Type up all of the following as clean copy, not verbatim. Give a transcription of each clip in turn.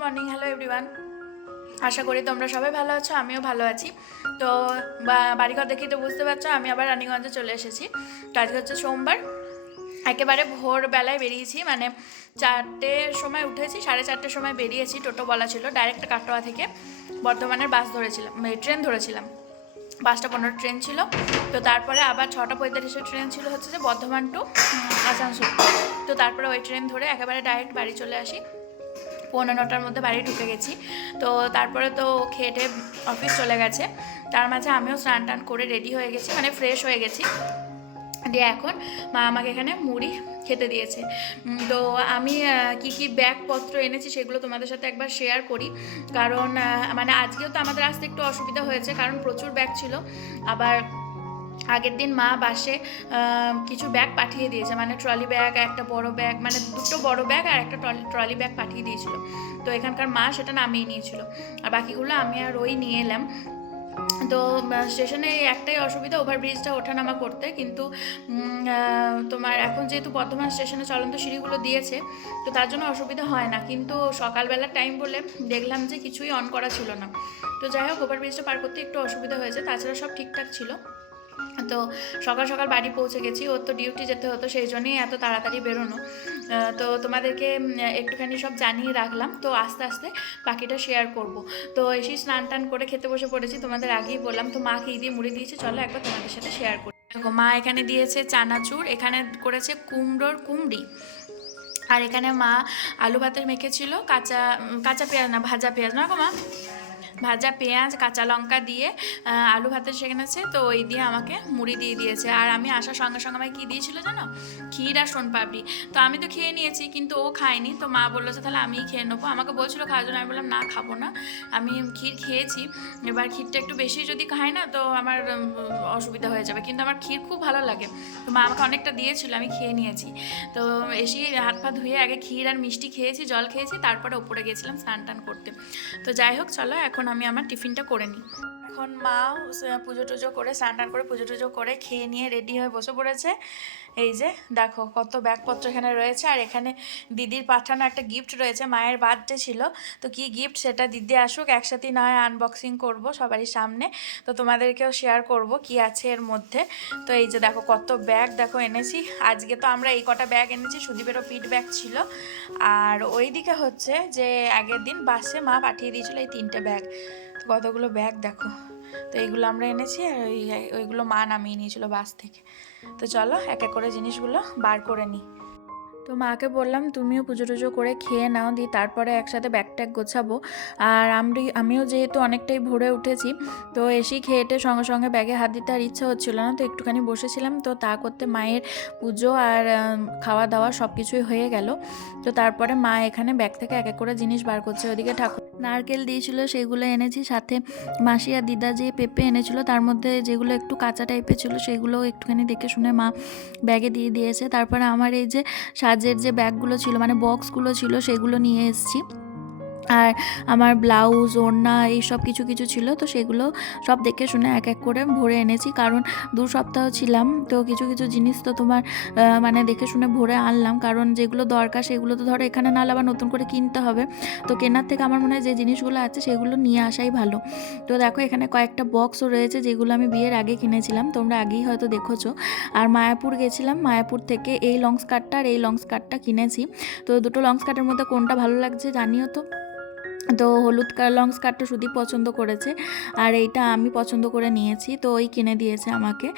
Morning, hello everyone. আশা করি তোমরা সবাই ভালো আছো, আমিও ভালো আছি। তো বাড়িঘর দেখেই তো বুঝতে পারছো আমি আবার রানীগঞ্জে চলে এসেছি। তো আজকে হচ্ছে সোমবার, একেবারে ভোরবেলায় বেরিয়েছি, মানে 4টের সময় উঠেছি, 4:30টার সময় বেরিয়েছি। টোটো বলা ছিল, ডাইরেক্ট কাটোয়া থেকে বর্ধমানের বাস ধরেছিলাম, ট্রেন ধরেছিলাম। 5টা 15 ট্রেন ছিল। তো তারপরে আবার 6টা 45 ট্রেন ছিল হচ্ছে যে বর্ধমান টু আসানসোল। তো তারপরে ওই ট্রেন ধরে একেবারে ডাইরেক্ট বাড়ি চলে আসি। 9:45টার মধ্যে বাড়ি ঢুকে গেছি। তো তারপরে তো খেটে অফিস চলে গেছে। তার মাঝে আমিও স্নান টান করে রেডি হয়ে গেছি, মানে ফ্রেশ হয়ে গেছি। দিয়ে এখন মা আমাকে এখানে মুড়ি খেতে দিয়েছে। তো আমি কি কি ব্যাগপত্র এনেছি সেগুলো তোমাদের সাথে একবার শেয়ার করি। কারণ মানে আজকেও তো আমাদের আসতে একটু অসুবিধা হয়েছে, কারণ প্রচুর ব্যাগ ছিল। আবার আগের দিন মা বাসে কিছু ব্যাগ পাঠিয়ে দিয়েছে, মানে ট্রলি ব্যাগ, একটা বড় ব্যাগ, মানে দুটো বড় ব্যাগ আর একটা ট্রলি ব্যাগ পাঠিয়ে দিয়েছিল। তো এখানকার মা সেটা নামিয়ে নিয়েছিল, আর বাকিগুলো আমি আর ওই নিয়ে এলাম। তো স্টেশনে একটাই অসুবিধা, ওভারব্রিজটা ওঠানামা করতে, কিন্তু তোমার এখন যেহেতু বর্ধমান স্টেশনে চলন্ত সিঁড়িগুলো দিয়েছে, তো তার জন্য অসুবিধা হয় না। কিন্তু সকালবেলার টাইম বলে দেখলাম যে কিছুই অন করা ছিল না। তো যাই হোক, ওভারব্রিজটা পার করতে একটু অসুবিধা হয়েছে, তাছাড়া সব ঠিকঠাক ছিল। তো সকাল সকাল বাড়ি পৌঁছে গেছি, ওর তো ডিউটি যেতে হতো, সেই জন্যই এত তাড়াতাড়ি বেরোনো। তো তোমাদেরকে একটুখানি সব জানিয়ে রাখলাম, তো আস্তে আস্তে বাকিটা শেয়ার করব। তো এসে স্নান টান করে খেতে বসে পড়েছি, তোমাদের আগেই বললাম। তো মা খেয়ে দিয়ে মুড়ি দিয়েছে, চলো একবার তোমাদের সাথে শেয়ার করি। দেখো, মা এখানে দিয়েছে চানাচুর, এখানে করেছে কুমড়োর কুমড়ি, আর এখানে মা আলু ভাতের মেখেছিল কাঁচা কাঁচা পেঁয়াজ, না ভাজা পেঁয়াজ, না গো মা, ভাজা পেঁয়াজ কাঁচা লঙ্কা দিয়ে আলু ভাতের সেখানেছে। তো ওই দিয়ে আমাকে মুড়ি দিয়ে দিয়েছে। আর আমি আসার সঙ্গে সঙ্গে আমাকে কী দিয়েছিল জানো? ক্ষীর আর সোনপাপড়ি। তো আমি তো খেয়ে নিয়েছি, কিন্তু ও খায়নি। তো মা বললো যে তাহলে আমিই খেয়ে নেবো, আমাকে বলছিল খাওয়ার জন্য। আমি বললাম না, খাবো না, আমি ক্ষীর খেয়েছি। এবার ক্ষীরটা একটু বেশি যদি খাই না, তো আমার অসুবিধা হয়ে যাবে। কিন্তু আমার ক্ষীর খুব ভালো লাগে, তো মা আমাকে অনেকটা দিয়েছিল, আমি খেয়ে নিয়েছি। তো এসে হাত পা ধুয়ে আগে ক্ষীর আর মিষ্টি খেয়েছি, জল খেয়েছি, তারপরে ওপরে গেছিলাম স্নান টান করতে। তো যাই হোক, চলো এখন আমি আমার টিফিনটা করে নিই। এখন মা পুজো টুজো করে, স্নান টান করে, পুজো টুজো করে খেয়ে নিয়ে রেডি হয়ে বসে পড়েছে। এই যে দেখো কত ব্যাগপত্র এখানে রয়েছে। আর এখানে দিদির পাঠানো একটা গিফট রয়েছে, মায়ের বার্থডে ছিল। তো কি গিফট সেটা দিদি আসুক, একসাথেই নয় আনবক্সিং করব সবারই সামনে। তো তোমাদেরকেও শেয়ার করব কি আছে এর মধ্যে। তো এই যে দেখো কত ব্যাগ দেখো এনেছি। আজকে তো আমরা এই কটা ব্যাগ এনেছি, সুদীপেরও পিঠ ব্যাগ ছিল। আর ওই দিকে হচ্ছে যে আগের দিন বাসে মা পাঠিয়ে দিয়েছিল এই 3টে ব্যাগ। তো কতগুলো ব্যাগ দেখো। তো এইগুলো আমরা এনেছি, আর ওইগুলো মা নামিয়ে নিয়েছিল বাস থেকে। তো চলো এক এক করে জিনিসগুলো বার করে নিই। তো মাকে বললাম তুমিও পুজো টুজো করে খেয়ে নাও, দিয়ে তারপরে একসাথে ব্যাগ ট্যাগ গোছাবো। আর আমিও যেহেতু অনেকটাই ভোরে উঠেছি, তো এসেই খেয়েটে সঙ্গে সঙ্গে ব্যাগে হাত দিতে আর ইচ্ছা হচ্ছিল না। তো একটুখানি বসেছিলাম, তো তা করতে মায়ের পুজো আর খাওয়া দাওয়া সব কিছুই হয়ে গেল। তো তারপরে মা এখানে ব্যাগ থেকে এক এক করে জিনিস বার করছে। ওদিকে ঠাকুর নারকেল দিয়েছিল, সেগুলো এনেছি। সাথে মাসি আর দিদা যে পেঁপে এনেছিল, তার মধ্যে যেগুলো একটু কাঁচা টাইপের ছিল সেগুলোও একটুখানি দেখে শুনে মা ব্যাগে দিয়ে দিয়েছে। তারপরে আমার এই যে সাজের যে ব্যাগগুলো ছিল, মানে বক্সগুলো ছিল, সেগুলো নিয়ে এসেছি। আর আমার ব্লাউজ, ওড়না, এই সব কিছু কিছু ছিল, তো সেগুলো সব দেখে শুনে এক এক করে ভরে এনেছি। কারণ 2 সপ্তাহ ছিলাম, তো কিছু কিছু জিনিস তো তোমার মানে দেখে শুনে ভরে আনলাম। কারণ যেগুলো দরকার সেগুলো তো ধরো এখানে না হলে আবার নতুন করে কিনতে হবে। তো কেনার থেকে আমার মনে হয় যে জিনিসগুলো আছে সেগুলো নিয়ে আসাই ভালো। তো দেখো এখানে কয়েকটা বক্সও রয়েছে, যেগুলো আমি বিয়ের আগে কিনেছিলাম, তোমরা আগেই হয়তো দেখেছো। আর মায়াপুর গেছিলাম, মায়াপুর থেকে এই লং স্কার্টটা আর এই লং স্কার্টটা কিনেছি। তো দুটো লং স্কার্টের মধ্যে কোনটা ভালো লাগছে জানিও তো। তো হলুদ লং স্কার্টটা সুদীপ পছন্দ করেছে, আর এইটা আমি পছন্দ করে নিয়েছি, তো ওই কিনে দিয়েছে আমাকে।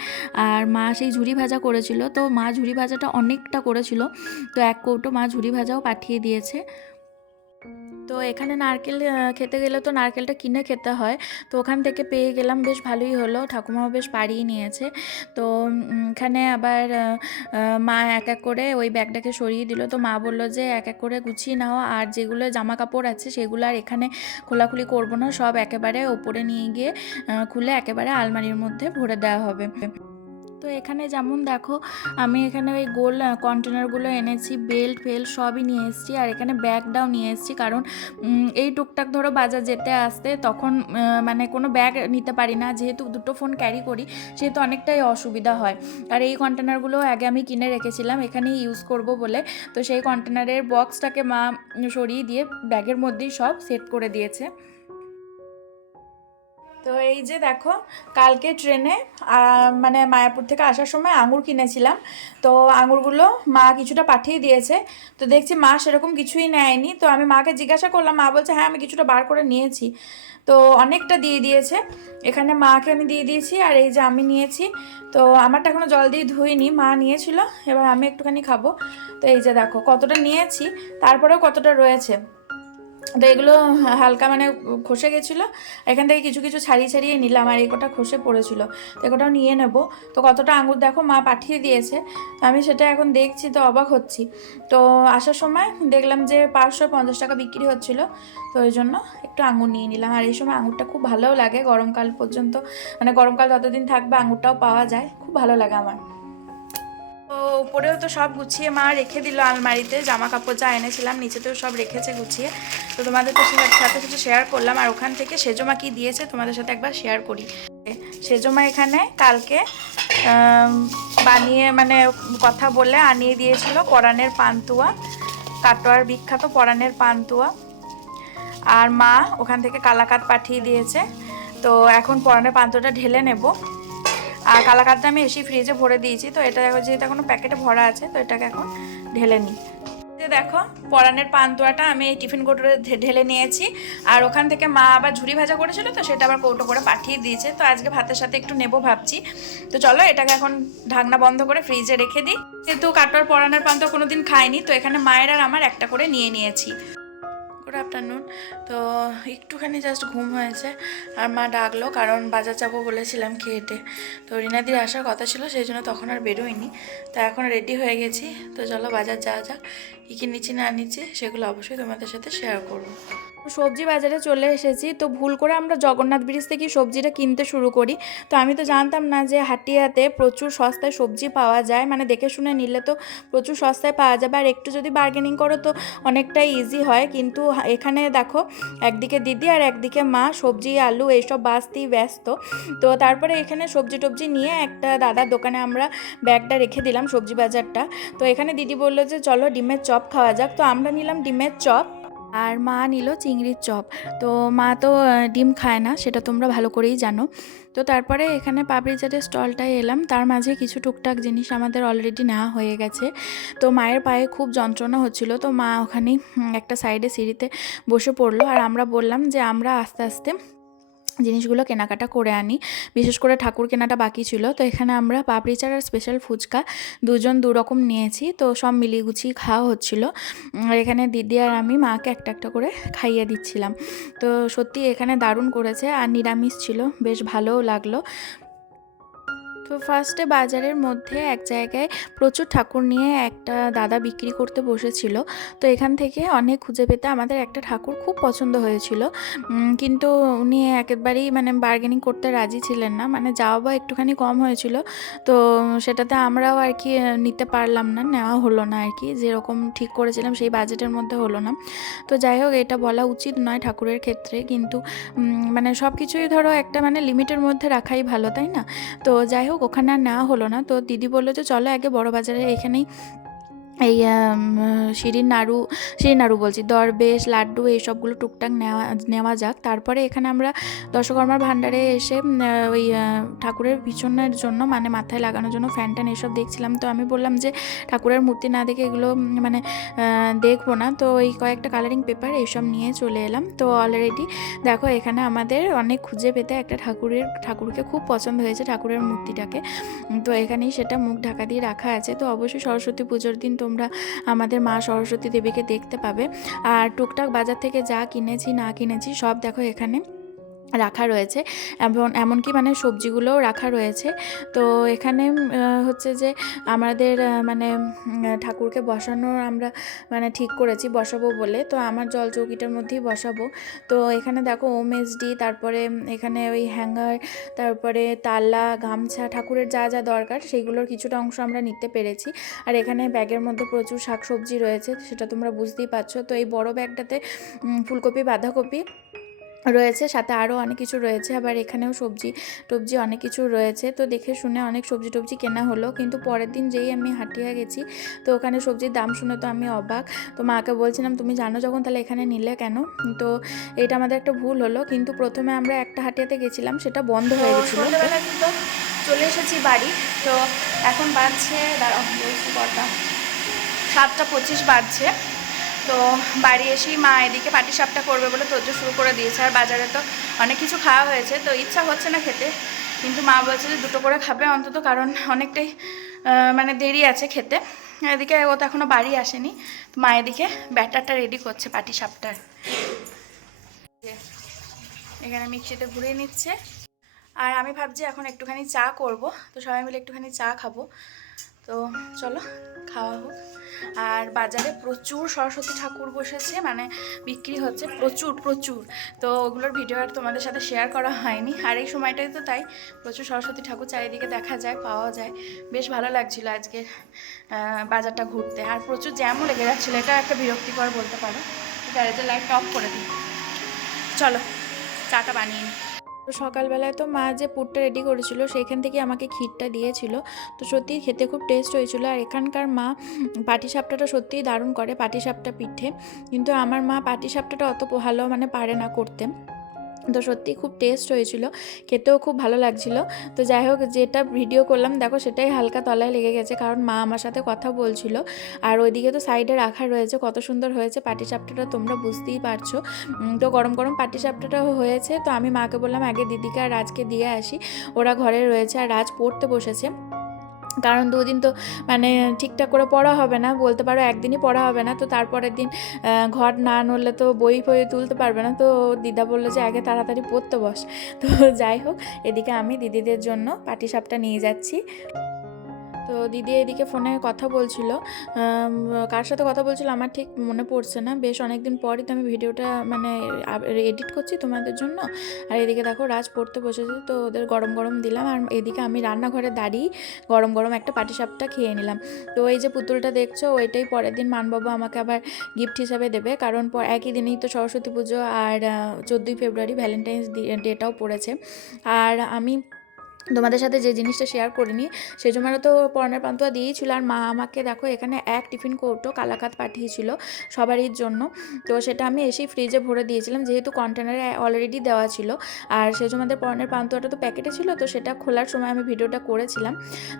আর মা সেই ঝুরি ভাজা করেছিল, তো মা ঝুরি ভাজাটা অনেকটা করেছিল, তো 1 কৌটো মা ঝুরি ভাজাও পাঠিয়ে দিয়েছে। তো এখানে নারকেল খেতে গেলে তো নারকেলটা কিনে খেতে হয়, তো ওখান থেকে পেয়ে গেলাম, বেশ ভালোই হলো, ঠাকুমাও বেশ পাড়িয়ে নিয়েছে। তো এখানে আবার মা এক এক করে ওই ব্যাগটাকে সরিয়ে দিল। তো মা বললো যে এক এক করে গুছিয়ে নাও, আর যেগুলো জামা কাপড় আছে সেগুলো আর এখানে খোলাখুলি করবো না, সব একেবারে ওপরে নিয়ে গিয়ে খুলে একেবারে আলমারির মধ্যে ভরে দেওয়া হবে। তো এখানে যেমন দেখো আমি এখানে ওই গোল কন্টেনারগুলো এনেছি, বেল্ট ফেল্ট সবই নিয়ে এসেছি, আর এখানে ব্যাগটাও নিয়ে এসেছি, কারণ এই টুকটাক ধরো বাজার যেতে আসতে তখন মানে কোনো ব্যাগ নিতে পারি না, যেহেতু দুটো ফোন ক্যারি করি সেহেতু অনেকটাই অসুবিধা হয়। আর এই কন্টেনারগুলো আগে আমি কিনে রেখেছিলাম এখানেই ইউজ করব বলে, তো সেই কন্টেনারের বক্সটাকে মা সরিয়ে দিয়ে ব্যাগের মধ্যেই সব সেট করে দিয়েছে। তো এই যে দেখো কালকে ট্রেনে মানে মায়াপুর থেকে আসার সময় আঙুর কিনেছিলাম, তো আঙুরগুলো মা কিছুটা পাঠিয়ে দিয়েছে। তো দেখছি মা সেরকম কিছুই নেয়নি, তো আমি মাকে জিজ্ঞাসা করলাম, মা বলছে হ্যাঁ আমি কিছুটা বার করে নিয়েছি। তো অনেকটা দিয়ে দিয়েছে, এখানে মাকে আমি দিয়ে দিয়েছি, আর এই যে আমি নিয়েছি। তো আমারটা এখনও জল দিয়ে ধুইনি, মা নিয়েছিল, এবার আমি একটুখানি খাবো। তো এই যে দেখো কতটা নিয়েছি, তারপরেও কতটা রয়েছে। তো এগুলো হালকা মানে খসে গেছিলো, এখান থেকে কিছু কিছু ছাড়িয়ে ছাড়িয়ে নিলাম, আর এই কটা খসে পড়েছিল, তো এটাও নিয়ে নেব। তো কতটা আঙুর দেখো মা পাঠিয়ে দিয়েছে, আমি সেটা এখন দেখছি, তো অবাক হচ্ছি। তো আসার সময় দেখলাম যে 550 টাকা বিক্রি হচ্ছিলো, তো ওই জন্য একটু আঙুর নিয়ে নিলাম। আর এই সময় আঙুরটা খুব ভালোও লাগে, গরমকাল পর্যন্ত মানে গরমকাল যতদিন থাকবে আঙুরটাও পাওয়া যায়, খুব ভালো লাগে আমার। তো উপরেও তো সব গুছিয়ে মা রেখে দিল আলমারিতে, জামা কাপড় যা এনেছিলাম নিচেতেও সব রেখেছে গুছিয়ে। তো তোমাদের তো সাথে সাথে শেয়ার করলাম, আর ওখান থেকে সেজমা কি দিয়েছে তোমাদের সাথে একবার শেয়ার করি। সেজমা এখানে কালকে বানিয়ে মানে কথা বলে আনিয়ে দিয়েছিল পরাণের পান্তুয়া, কাটোয়ার বিখ্যাত পরাণের পান্তুয়া, আর মা ওখান থেকে কালাকাত পাঠিয়ে দিয়েছে। তো এখন পরাণের পান্তুয়াটা ঢেলে নেব, আর কালাকাতটা আমি এসে ফ্রিজে ভরে দিয়েছি। তো এটা যেহেতু এখনো প্যাকেটে ভরা আছে, তো এটাকে এখন ঢেলে নিই। দেখো পরাণের পান্তুয়াটা আমি এই টিফিন কৌটোরে ঢেলে নিয়েছি, আর ওখান থেকে মা আবার ঝুরি ভাজা করেছিল, তো সেটা আবার কৌটো করে পাঠিয়ে দিয়েছে। তো আজকে ভাতের সাথে একটু নেবো ভাবছি। তো চলো এটাকে এখন ঢাকনা বন্ধ করে ফ্রিজে রেখে দিই। যেহেতু কাটোয়ার পরাণের পান্তুয়া কোনোদিন খাইনি, তো এখানে মায়ের আর আমার একটা করে নিয়ে নিয়েছি। Good afternoon. তো একটুখানি জাস্ট ঘুম হয়েছে, আর মা ডাকলো কারণ বাজার যাবো বলেছিলাম খেয়েটে। তো রিনাদির আসার কথা ছিল, সেই জন্য তখন আর বেরোয়নি। তো এখন রেডি হয়ে গেছি, তো চলো বাজার যাওয়া যাক। কী কী নিচ্ছি না নিচ্ছি সেগুলো অবশ্যই তোমাদের সাথে শেয়ার করবো। সবজি বাজারে চলে এসেছি, তো ভুল করে আমরা জগন্নাথ ব্রিজ থেকে সবজিটা কিনতে শুরু করি। তো আমি তো জানতাম না যে হাটিয়াতে প্রচুর সস্তায় সবজি পাওয়া যায়, মানে দেখে শুনে নিলে তো প্রচুর সস্তায় পাওয়া যাবে, আর একটু যদি বার্গেনিং করো তো অনেকটাই ইজি হয়। কিন্তু এখানে দেখো একদিকে দিদি আর একদিকে মা সবজি আলু এইসব বাছতেই ব্যস্ত। তো তারপরে এখানে সবজি টবজি নিয়ে একটা দাদার দোকানে আমরা ব্যাগটা রেখে দিলাম, সবজি বাজারটা। তো এখানে দিদি বললো যে চলো ডিমের চপ খাওয়া যাক, তো আমরা নিলাম ডিমের চপ, আর মা নিল চিংড়ির চপ। তো মা তো ডিম খায় না, সেটা তোমরা ভালো করেই জানো। তো তারপরে এখানে পাপড়ি চাটের স্টলটায় এলাম, তার মাঝে কিছু টুকটাক জিনিস আমাদের অলরেডি নেওয়া হয়ে গেছে। তো মায়ের পায়ে খুব যন্ত্রণা হচ্ছিল, তো মা ওখানেই একটা সাইডে সিঁড়িতে বসে পড়লো, আর আমরা বললাম যে আমরা আস্তে আস্তে জিনিসগুলো কেনাকাটা করে আনি, বিশেষ করে ঠাকুর কেনাটা বাকি ছিল। তো এখানে আমরা পাপড়ি চাট আর স্পেশাল ফুচকা দুজন দুরকম নিয়েছি, তো সব মিলিয়ে গুছিয়ে খাওয়া হচ্ছিল। আর এখানে দিদি আর আমি মাকে একটা একটা করে খাইয়ে দিচ্ছিলাম। তো সত্যি এখানে দারুণ করেছে, আর নিরামিষ ছিল, বেশ ভালোও লাগলো। তো ফার্স্টে বাজারের মধ্যে এক জায়গায় প্রচুর ঠাকুর নিয়ে একটা দাদা বিক্রি করতে বসেছিল। তো এখান থেকে অনেক খুঁজে পেতে আমাদের একটা ঠাকুর খুব পছন্দ হয়েছিল, কিন্তু উনি একেবারেই মানে বার্গেনিং করতে রাজি ছিলেন না, মানে যাওয়া বা একটুখানি কম হয়েছিল। তো সেটাতে আমরাও আর কি নিতে পারলাম না, নেওয়া হলো না আর কি, যেরকম ঠিক করেছিলাম সেই বাজেটের মধ্যে হলো না। তো যাই হোক, এটা বলা উচিত নয় ঠাকুরের ক্ষেত্রে, কিন্তু মানে সব কিছুই ধরো একটা মানে লিমিটের মধ্যে রাখাই ভালো, তাই না? তো যাই হোক, ওখানে আর নেওয়া হলো না। তো দিদি বললো যে চলো আগে বড় বাজারে এখানেই এই শিরিন নাড়ু বলছি, দরবেশ লাড্ডু এইসবগুলো টুকটাক নেওয়া যাক। তারপরে এখানে আমরা দশকর্মার ভাণ্ডারে এসে ওই ঠাকুরের পিছনের জন্য মানে মাথায় লাগানোর জন্য ফ্যান ট্যান এসব দেখছিলাম। তো আমি বললাম যে ঠাকুরের মূর্তি না দেখে এগুলো মানে দেখবো না, তো ওই কয়েকটা কালারিং পেপার এইসব নিয়ে চলে এলাম। তো অলরেডি দেখো এখানে আমাদের অনেক খুঁজে পেতে একটা ঠাকুরকে খুব পছন্দ হয়েছে, ঠাকুরের মূর্তিটাকে। তো এখানেই সেটা মুখ ঢাকা দিয়ে রাখা আছে। তো অবশ্যই সরস্বতী পুজোর দিন তোমরা আমাদের মা সরস্বতী দেবীকে দেখতে পাবে। আর টুকটাক বাজার থেকে যা কিনেছি না কিনেছি সব দেখো এখানে রাখা রয়েছে, এমনকি মানে সবজিগুলোও রাখা রয়েছে। তো এখানে হচ্ছে যে আমাদের মানে ঠাকুরকে বসানোর আমরা মানে ঠিক করেছি বসাবো বলে, তো আমার জল চৌকিটার মধ্যেই বসাবো। তো এখানে দেখো ওমএসডি, তারপরে এখানে ওই হ্যাঙ্গার, তারপরে তালা, গামছা, ঠাকুরের যা যা দরকার সেইগুলোর কিছুটা অংশ আমরা নিতে পেরেছি। আর এখানে ব্যাগের মধ্যে প্রচুর শাকসবজি রয়েছে, সেটা তোমরা বুঝতেই পারছো। তো এই বড় ব্যাগটাতে ফুলকপি, বাঁধাকপি রয়েছে, সাথে আরও অনেক কিছু রয়েছে। আবার এখানেও সবজি টবজি অনেক কিছু রয়েছে। তো দেখে শুনে অনেক সবজি টবজি কেনা হলো, কিন্তু পরের দিন যেই আমি হাটিয়া গেছি তো ওখানে সবজির দাম শুনে তো আমি অবাক। তো মাকে বলছিলাম তুমি জানো যখন তাহলে এখানে নিলে কেন? তো এটা আমাদের একটা ভুল হলো, কিন্তু প্রথমে আমরা একটা হাটিয়াতে গেছিলাম, সেটা বন্ধ হয়ে গেছিলো। সন্ধ্যেবেলা কিন্তু চলে এসেছি বাড়ি। তো এখন বাজছে, দাঁড়াও বলছি কটা, 7:25 বাজছে। তো বাড়ি এসেই মা এদিকে পাটিসাপটা করবে বলে তোজো শুরু করে দিয়েছে। আর বাজারে তো অনেক কিছু খাওয়া হয়েছে, তো ইচ্ছা হচ্ছে না খেতে, কিন্তু মা বলছে যে 2টো করে খাবে অন্তত, কারণ অনেকটাই মানে দেরি আছে খেতে। এদিকে ও তো এখনও বাড়ি আসেনি, মা এদিকে ব্যাটারটা রেডি করছে পাটিসাপটার। এখানে মিক্সিতে ঘুরিয়ে নিচ্ছে। আর আমি ভাবছি এখন একটুখানি চা করব, তো সবাই মিলে একটুখানি চা খাবো। তো চলো খাওয়া হোক। আর বাজারে প্রচুর সরস্বতী ঠাকুর বসেছে, মানে বিক্রি হচ্ছে প্রচুর প্রচুর। তো ওগুলোর ভিডিও আর তোমাদের সাথে শেয়ার করা হয়নি। আর এই সময়টাই তো তাই প্রচুর সরস্বতী ঠাকুর চারিদিকে দেখা যায়, পাওয়া যায়। বেশ ভালো লাগছিল আজকে বাজারটা ঘুরতে। আর প্রচুর জ্যামও লেগে যাচ্ছিলো, এটা একটা বিরক্তিকর বলতে পারো। গ্যারেজের লাইটটা অফ করে দিই। চলো চাটা বানিয়ে নিই। তো সকালবেলায় তো মা যে পুরটা রেডি করেছিল সেইখান থেকে আমাকে ক্ষীরটা দিয়েছিল। তো সত্যিই খেতে খুব টেস্ট হয়েছিল। আর এখানকার মা পাটিসাপটাটা সত্যিই দারুণ করে, পাটিসাপটা পিঠে। কিন্তু আমার মা পাটিসাপটাটা অত ভালো মানে পারে না করতে। তো সত্যিই খুব টেস্ট হয়েছিল, খেতেও খুব ভালো লাগছিল। তো যাই হোক, যেটা ভিডিও করলাম দেখো সেটাই হালকা তলায় লেগে গেছে, কারণ মা আমার সাথে কথা বলছিল। আর ওইদিকে তো সাইডে রাখা রয়েছে, কত সুন্দর হয়েছে পাটিসাপটাটা তোমরা বুঝতেই পারছো। তো গরম গরম পাটিসাপটাটাও হয়েছে। তো আমি মাকে বললাম আগে দিদিকে আর রাজকে দিয়ে আসি, ওরা ঘরে রয়েছে। আর রাজ পড়তে বসেছে, কারণ 2 দিন তো মানে ঠিকঠাক করে পড়া হবে না, বলতে পারো একদিনই পড়া হবে না। তো তারপরের দিন ঘর না নড়লে তো বই ফই তুলতে পারবে না। তো দিদা বললো যে আগে তাড়াতাড়ি পড়তে বস। তো যাই হোক, এদিকে আমি দিদিদের জন্য পাটিসাপটা নিয়ে যাচ্ছি। তো দিদি এদিকে ফোনে কথা বলছিল, কার সাথে কথা বলছিল আমার ঠিক মনে পড়ছে না। বেশ অনেকদিন পরই তো আমি ভিডিওটা মানে এডিট করছি তোমাদের জন্য। আর এদিকে দেখো রাজ পড়তে বসেছে, তো ওদের গরম গরম দিলাম। আর এদিকে আমি রান্নাঘরে দাঁড়িয়ে গরম গরম একটা পাটিসাপটা খেয়ে নিলাম। তো এই যে পুতুলটা দেখছো, ওইটাই পরের দিন মানবাবু আমাকে আবার গিফট হিসাবে দেবে, কারণ একই দিনেই তো সরস্বতী পুজো আর 14ই ফেব্রুয়ারি ভ্যালেন্টাইন্স ডেটাও পড়েছে। আর আমি তোমাদের সাথে যে জিনিসটা শেয়ার করিনি, সেই জন্য তো পরনের পান্তুয়া দিয়েছিল। আর মা আমাকে দেখো এখানে এক টিফিন কৌটো কালাকাত পাঠিয়েছিল সবারই জন্য। তো সেটা আমি এসেই ফ্রিজে ভরে দিয়েছিলাম, যেহেতু কন্টেনারে অলরেডি দেওয়া ছিল। আর সেই জন্য আমাদের পরনের পান্তুয়াটা তো প্যাকেটে ছিল, তো সেটা খোলার সময় আমি ভিডিওটা করেছিলাম।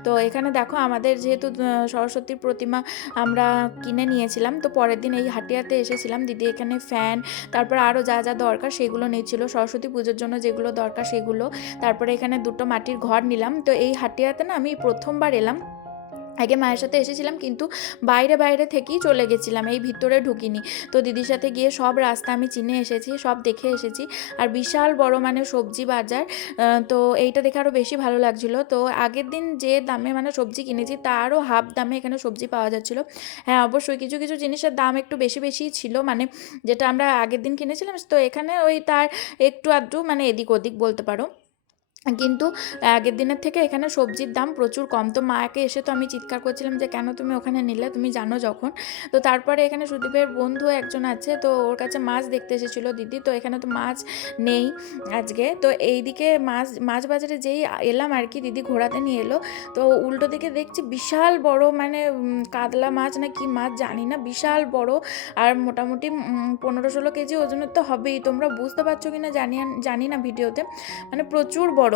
তো এখানে দেখো আমাদের যেহেতু সরস্বতীর প্রতিমা আমরা কিনে নিয়েছিলাম, তো পরের দিন এই হাটিয়াতে এসেছিলাম। দিদি এখানে ফ্যান, তারপর আরও যা যা দরকার সেগুলো নিচ্ছিল, সরস্বতী পুজোর জন্য যেগুলো দরকার সেগুলো। তারপরে এখানে 2টো মাটির ঘর নিলাম। তো এই হাটিয়াতে না আমি প্রথমবার এলাম, আগে মায়ের সাথে এসেছিলাম, কিন্তু বাইরে বাইরে থেকেই চলে গেছিলাম, এই ভিতরে ঢুকিনি। তো দিদির সাথে গিয়ে সব রাস্তা আমি চিনে এসেছি, সব দেখে এসেছি। আর বিশাল বড় মানে সবজি বাজার। তো এইটা দেখে আরও বেশি ভালো লাগছিলো। তো আগের দিন যে দামে মানে সবজি কিনেছি তারও হাফ দামে এখানে সবজি পাওয়া যাচ্ছিলো। হ্যাঁ অবশ্যই কিছু কিছু জিনিসের দাম একটু বেশি বেশিই ছিল, মানে যেটা আমরা আগের দিন কিনেছিলাম, তো এখানে ওই তার একটু আধটু মানে এদিক ওদিক বলতে পারো। কিন্তু আগের দিনের থেকে এখানে সবজির দাম প্রচুর কম। তো মাকে এসে তো আমি চিৎকার করছিলাম যে কেন তুমি ওখানে নিলে, তুমি জানো যখন। তো তারপরে এখানে সুদীপের বন্ধু একজন আছে, তো ওর কাছে মাছ দেখতে এসেছিলো দিদি। তো এখানে তো মাছ নেই আজকে। তো এইদিকে মাছ বাজারে যেই এলাম আর কি, দিদি ঘোরাতে নিয়ে এলো। তো উল্টো দিকে দেখছি বিশাল বড় মানে কাতলা মাছ না কি মাছ জানি না, বিশাল বড়। আর মোটামুটি 15-16 কেজি ওজনের তো হবেই, তোমরা বুঝতে পারছো কি না জানি না ভিডিওতে, মানে প্রচুর বড়।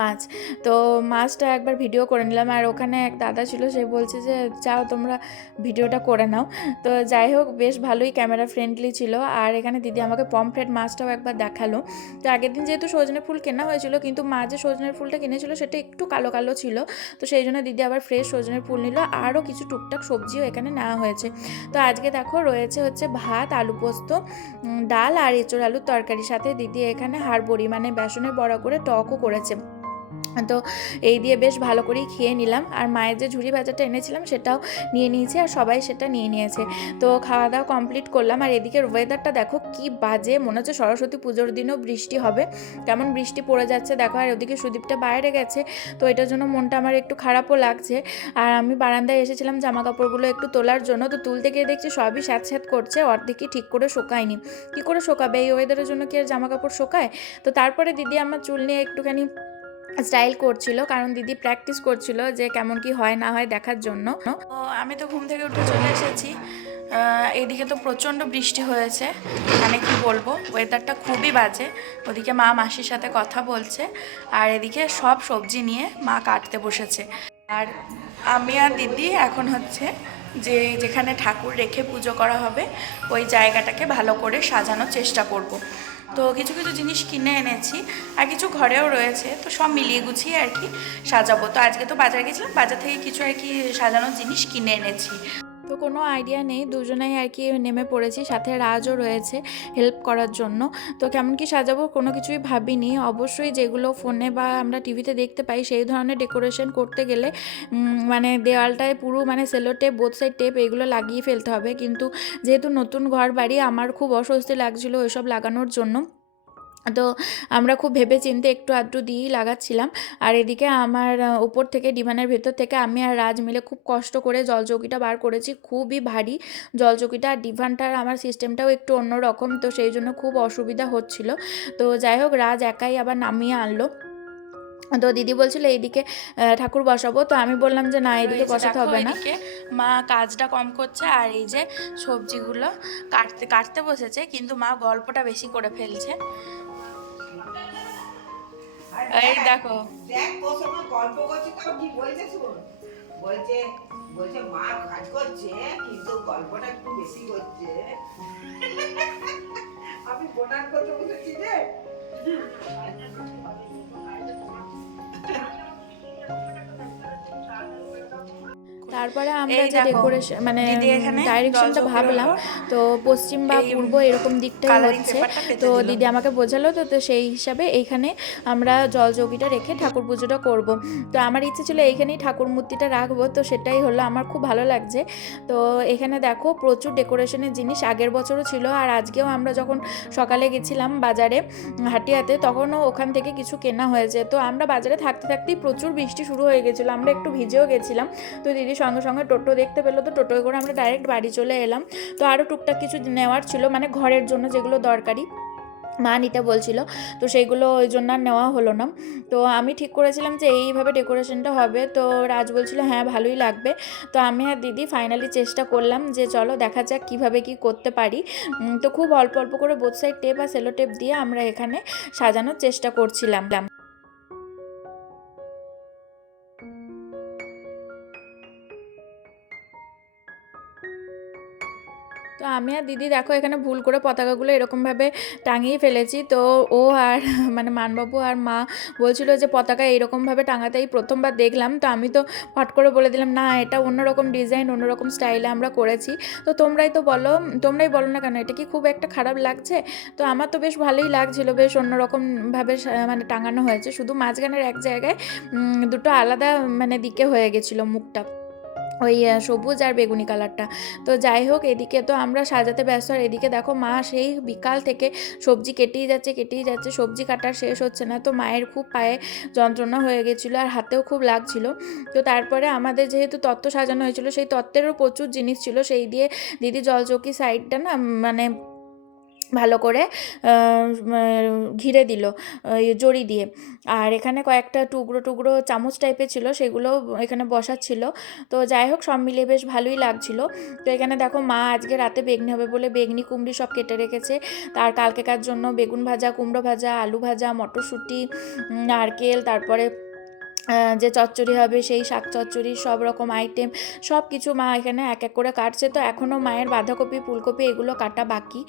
মাছ। তো মাছটা একবার ভিডিও করে নিলাম, আর ওখানে এক দাদা ছিল, সে বলছে যে যাও তোমরা ভিডিওটা করে নাও। তো যাই হোক, বেশ ভালোই ক্যামেরা ফ্রেন্ডলি ছিল। আর এখানে দিদি আমাকে পমফ্রেট মাছটাও একবার দেখালো। তো আগের দিন যেহেতু সজনে ফুল কেনা হয়েছিল, কিন্তু মা যে সজনের ফুলটা কিনেছিল সেটা একটু কালো কালো ছিল, তো সেই জন্য দিদি আবার ফ্রেশ সজনের ফুল নিল। আরও কিছু টুকটাক সবজিও এখানে নেওয়া হয়েছে। তো আজকে দেখো রয়েছে হচ্ছে ভাত, আলু পোস্ত, ডাল আর এঁচোড় আলুর তরকারি, সাথে দিদি এখানে হাড় বড়ি মানে বেসনের বড়া করে টকও করেছে। তো এই দিয়ে বেশ ভালো করেই খেয়ে নিলাম। আর মায়ের যে ঝুড়ি ভাজাটা এনেছিলাম সেটাও নিয়ে নিয়েছি, আর সবাই সেটা নিয়ে নিয়েছে। তো খাওয়া দাওয়া কমপ্লিট করলাম। আর এদিকে ওয়েদারটা দেখো কি বাজে, মনে হচ্ছে সরস্বতী পুজোর দিনও বৃষ্টি হবে, কেমন বৃষ্টি পড়ে যাচ্ছে দেখো। আর ওদিকে সুদীপটা বাইরে গেছে, তো এটার জন্য মনটা আমার একটু খারাপও লাগছে। আর আমি বারান্দায় এসেছিলাম জামা কাপড়গুলো একটু তোলার জন্য, তো তুলতে গিয়ে দেখছি সবই স্যাঁত করছে, অর্ধেকই ঠিক করে শোকায়নি। কী করে শোকাবে, এই ওয়েদারের জন্য কি আর জামা কাপড় শোকায়? তো তারপরে দিদি আমার চুল নিয়ে একটুখানি স্টাইল করছিল, কারণ দিদি প্র্যাকটিস করছিল যে কেমন কি হয় না হয় দেখার জন্য। তো আমি তো ঘুম থেকে উঠে চলে এসেছি। এদিকে তো প্রচণ্ড বৃষ্টি হয়েছে, মানে কি বলবো, ওয়েদারটা খুবই বাজে। ওদিকে মা মাসির সাথে কথা বলছে, আর এদিকে সব সবজি নিয়ে মা কাটতে বসেছে। আর আমি আর দিদি এখন হচ্ছে যে যেখানে ঠাকুর রেখে পুজো করা হবে ওই জায়গাটাকে ভালো করে সাজানোর চেষ্টা করব। তো কিছু কিছু জিনিস কিনে এনেছি, আর কিছু ঘরেও রয়েছে, তো সব মিলিয়ে গুছিয়ে আর কি সাজাবো। তো আজকে তো বাজার গেছিলাম, বাজার থেকে কিছু আর কি সাজানোর জিনিস কিনে এনেছি। তো কোনো আইডিয়া নেই, দুজনেই আর কি নেমে পড়েছি, সাথে রাজও রয়েছে হেল্প করার জন্য। তো কেমন কি সাজাবো কোনো কিছুই ভাবিনি। অবশ্যই যেগুলো ফোনে বা আমরা টিভিতে দেখতে পাই সেই ধরনের ডেকোরেশন করতে গেলে মানে দেওয়ালটায় পুরো মানে cello tape, both side tape এগুলো লাগিয়ে ফেলতে হবে। কিন্তু যেহেতু নতুন ঘর বাড়ি, আমার খুব অস্বস্তি লাগছিলো ওইসব লাগানোর জন্য। তো আমরা খুব ভেবে চিন্তে একটু আধটু দিয়েই লাগাচ্ছিলাম। আর এদিকে আমার উপর থেকে ডিভানের ভেতর থেকে আমি আর রাজ মিলে খুব কষ্ট করে জলচৌকিটা বার করেছি, খুবই ভারী জলচৌকিটা। আর ডিভানটার আমার সিস্টেমটাও একটু অন্যরকম, তো সেই জন্য খুব অসুবিধা হচ্ছিল। তো যাই হোক, রাজ একাই আবার নামিয়ে আনলো। তো দিদি বলছিল এইদিকে ঠাকুর বসাবো, তো আমি বললাম যে না, এইদিকে বসাতে হবে না। মা কাজটা কম করছে, আর এই যে সবজিগুলো কাটতে কাটতে বসেছে, কিন্তু মা গল্পটা বেশি করে ফেলছে। এই দেখো, দেখ তোর সঙ্গে গল্প করছি তো কি বলছে শুন। বলছে বলছে মা কাজ করছে কিন্তু গল্পটা একটু বেশি করছে। আমি বোনার করতে বসেছি রে। তারপরে আমরা যে ডেকোরেশন মানে ডাইরেকশনটা ভাবলাম, তো পশ্চিম বা পূর্ব এরকম দিকটাই হচ্ছে। তো দিদি আমাকে বোঝালো, তো তো সেই হিসাবে এইখানে আমরা জলযোগীটা রেখে ঠাকুর পুজোটা করব। তো আমার ইচ্ছে ছিল এইখানেই ঠাকুর মূর্তিটা রাখবো, তো সেটাই হলো। আমার খুব ভালো লাগছে। তো এখানে দেখো প্রচুর ডেকোরেশনের জিনিস আগের বছরও ছিল, আর আজকেও আমরা যখন সকালে গেছিলাম বাজারে হাটিয়াতে, তখনও ওখান থেকে কিছু কেনা হয়েছে। তো আমরা বাজারে থাকতে থাকতেই প্রচুর বৃষ্টি শুরু হয়ে গেছিলো, আমরা একটু ভিজেও গেছিলাম। তো দিদি সঙ্গে সঙ্গে টোটো দেখতে পেলো, তো টোটোয় করে আমরা ডাইরেক্ট বাড়ি চলে এলাম। তো আরও টুকটাক কিছু নেওয়ার ছিল, মানে ঘরের জন্য যেগুলো দরকারি মা নিতে বলছিল, তো সেইগুলো ওই জন্য আর নেওয়া হলো না। তো আমি ঠিক করেছিলাম যে এইভাবে ডেকোরেশনটা হবে, তো রাজ বলছিল হ্যাঁ ভালোই লাগবে। তো আমি আর দিদি ফাইনালি চেষ্টা করলাম যে চলো দেখা যাক কীভাবে কি করতে পারি। তো খুব অল্প অল্প করে বোথ সাইড টেপ আর সেলো টেপ দিয়ে আমরা এখানে সাজানোর চেষ্টা করছিলাম। তো আমি আর দিদি দেখো এখানে ভুল করে পতাকাগুলো এরকমভাবে টাঙিয়ে ফেলেছি। তো ও আর মানে মানবাবু আর মা বলছিল যে পতাকা এইরকমভাবে টাঙাতে এই প্রথমবার দেখলাম। তো আমি তো ফট করে বলে দিলাম না, এটা অন্যরকম ডিজাইন, অন্যরকম স্টাইলে আমরা করেছি। তো তোমরাই বলো না কেন, এটা কি খুব একটা খারাপ লাগছে? তো আমার তো বেশ ভালোই লাগছিল, বেশ অন্যরকমভাবে মানে টাঙানো হয়েছে, শুধু মাঝখানের এক জায়গায় দুটো আলাদা মানে দিকে হয়ে গেছিলো মুখটা, ওই সবুজ আর বেগুনি কালারটা। তো যাই হোক, এদিকে তো আমরা সাজাতে ব্যস্ত, আর এদিকে দেখো মা সেই বিকাল থেকে সবজি কেটেই যাচ্ছে, সবজি কাটার শেষ হচ্ছে না। তো মায়ের খুব পায়ে যন্ত্রণা হয়ে গেছিলো, আর হাতেও খুব লাগছিল। তো তারপরে আমাদের যেহেতু তত্ত্ব সাজানো হয়েছিল, সেই তত্ত্বেরও প্রচুর জিনিস ছিল, সেই দিয়ে দিদি জলচৌকি সাইডটা না মানে ভালো করে ঘিরে দিল জড়ি দিয়ে। আর এখানে কয়েকটা টুকরো টুকরো চামচ টাইপের ছিল, সেগুলো এখানে বসাচ্ছিল। তো যাই হোক, সব মিলিয়ে বেশ ভালোই লাগছিল। তো এখানে দেখো মা আজকে রাতে বেগনি হবে বলে বেগনি কুমড়ি সব কেটে রেখেছে। তার কালকেকার জন্য বেগুন ভাজা, কুমড়ো ভাজা, আলু ভাজা, মটরশুঁটি, নারকেল, তারপরে যে চচ্চড়ি হবে সেই শাক চচ্চড়ি, সব রকম আইটেম সব কিছু মা এখানে এক এক করে কাটছে। তো এখনও মায়ের বাঁধাকপি, ফুলকপি এগুলো কাটা বাকি।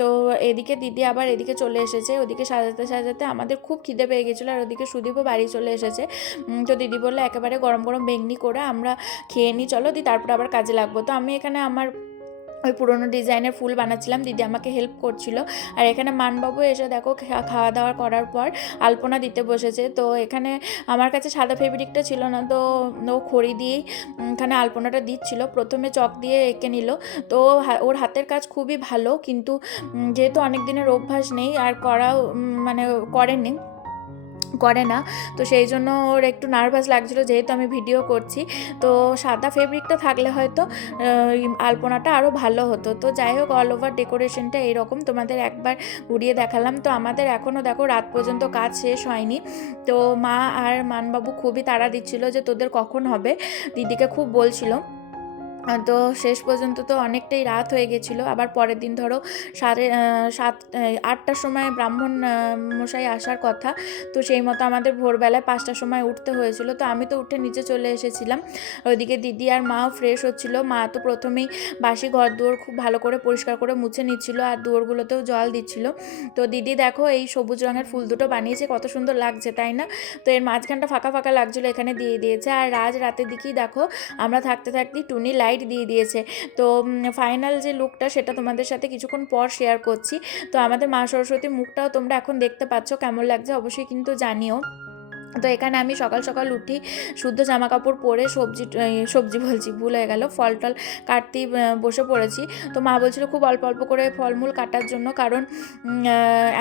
তো এদিকে দিদি আবার এদিকে চলে এসেছে। ওদিকে সাজাতে সাজাতে আমাদের খুব খিদে পেয়ে গেছিলো, আর ওদিকে সুদীপও বাড়ি চলে এসেছে। তো দিদি বললে একেবারে গরম গরম বেগনি করে আমরা খেয়ে নিই, চলো দি, তারপর আবার কাজে লাগবো। তো আমি এখানে আমার ওই পুরোনো ডিজাইনের ফুল বানাচ্ছিলাম, দিদি আমাকে হেল্প করছিল। আর এখানে মানবাবু এসে দেখো খাওয়া দাওয়া করার পর আলপনা দিতে বসেছে। তো এখানে আমার কাছে সাদা ফেব্রিকটা ছিল না, তো ও খড়ি দিয়েই এখানে আলপনাটা দিচ্ছিল। প্রথমে চক দিয়ে এঁকে নিল। তো ওর হাতের কাজ খুবই ভালো, কিন্তু যেহেতু অনেক দিনের অভ্যাস নেই আর মানে করে না, তো সেই জন্য ওর একটু নার্ভাস লাগছিলো, যেহেতু আমি ভিডিও করছি। তো সাদা ফেব্রিকটা থাকলে হয়তো আলপনাটা আরও ভালো হতো। তো যাই হোক, অল ওভার ডেকোরেশনটা এইরকম, তোমাদের একবার ঘুরিয়ে দেখালাম। তো আমাদের এখনও দেখো রাত পর্যন্ত কাজ শেষ হয়নি। তো মা আর মানবাবু খুবই তাড়া দিচ্ছিল যে তোদের কখন হবে, দিদিকে খুব বলছিল। তো শেষ পর্যন্ত তো অনেকটাই রাত হয়ে গেছিলো। আবার পরের দিন ধরো 8টার সময় ব্রাহ্মণ মশাই আসার কথা। তো সেই মতো আমাদের ভোরবেলায় 5টার সময় উঠতে হয়েছিল। তো আমি তো উঠে নিচে চলে এসেছিলাম। ওইদিকে দিদি আর মাও ফ্রেশ হচ্ছিল। মা তো প্রথমেই বাসি ঘর দুয়ার খুব ভালো করে পরিষ্কার করে মুছে নিচ্ছিল, আর দুয়ারগুলোতেও জল দিচ্ছিল। তো দিদি দেখো এই সবুজ রঙের ফুল দুটো বানিয়েছে, কত সুন্দর লাগছে তাই না? তো এর মাঝখানটা ফাঁকা ফাঁকা লাগছিলো, এখানে দিয়ে দিয়েছে। আর রাতের দিকেই দেখো আমরা থাকতে থাকতেই টুনি লাইট দিয়ে দিয়েছে। তো ফাইনাল যে লুকটা সেটা তোমাদের সাথে কিছুক্ষণ পর শেয়ার করছি। তো আমাদের মা সরস্বতীর মুখটাও তোমরা এখন দেখতে পাচ্ছ, কেমন লাগছে অবশ্যই কিন্তু জানিও। তো এখানে আমি সকাল সকাল উঠি, শুদ্ধ জামা কাপড় পরে সবজি বলছি, ভুল হয়ে গেল, ফল টল কাটতেই বসে পড়েছি। তো মা বলছিল খুব অল্প অল্প করে ফলমূল কাটার জন্য, কারণ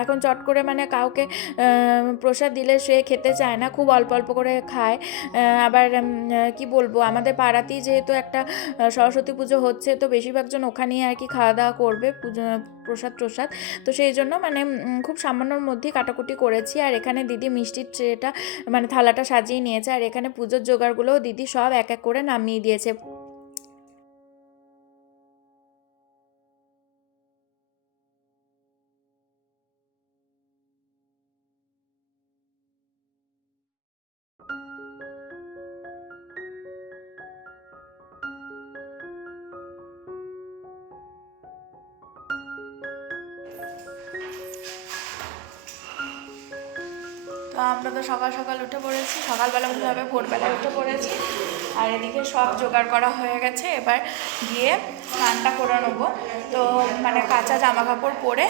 এখন চট করে মানে কাউকে প্রসাদ দিলে সে খেতে চায় না, খুব অল্প অল্প করে খায়। আবার কি বলবো, আমাদের পাড়াতেই যেহেতু একটা সরস্বতী পুজো হচ্ছে, তো বেশিরভাগজন ওখানেই আর কি খাওয়া দাওয়া করবে, প্রসাদ। তো সেই জন্য মানে খুব সামান্যর মধ্যেই কাটাকুটি করেছি। আর এখানে দিদি মিষ্টির ট্রেটা মানে থালাটা সাজিয়ে নিয়েছে, আর এখানে পুজোর জোগাড়গুলোও দিদি সব এক এক করে নামিয়ে দিয়েছে। তো আমরা তো সকাল সকাল উঠে পড়েছি, সকালবেলা ভাবে ভোরবেলায় উঠে পড়েছি। আর এদিকে সব জোগাড় করা হয়ে গেছে, এবার গিয়ে স্নানটা করে নেবো। তো মানে কাঁচা জামা কাপড় পরে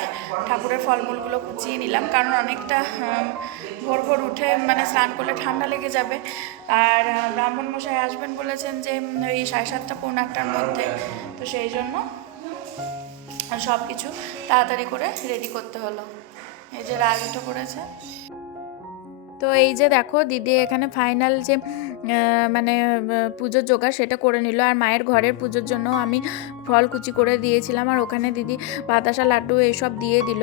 ঠাকুরের ফলমূলগুলো কুচিয়ে নিলাম, কারণ অনেকটা ভোর ভোর উঠে মানে স্নান করলে ঠান্ডা লেগে যাবে। আর ব্রাহ্মণ মশাই আসবেন বলেছেন যে ওই 7:30 পৌনে 8টার মধ্যে। তো সেই জন্য সব কিছু তাড়াতাড়ি করে রেডি করতে হলো। এই যে রাগ উঠে পড়েছে। তো এই যে দেখো দিদি এখানে ফাইনাল যে মানে পুজোর জোগাড় সেটা করে নিল। আর মায়ের ঘরের পুজোর জন্য আমি ফল কুচি করে দিয়েছিলাম, আর ওখানে দিদি বাতাসা লাড্ডু এইসব দিয়ে দিল।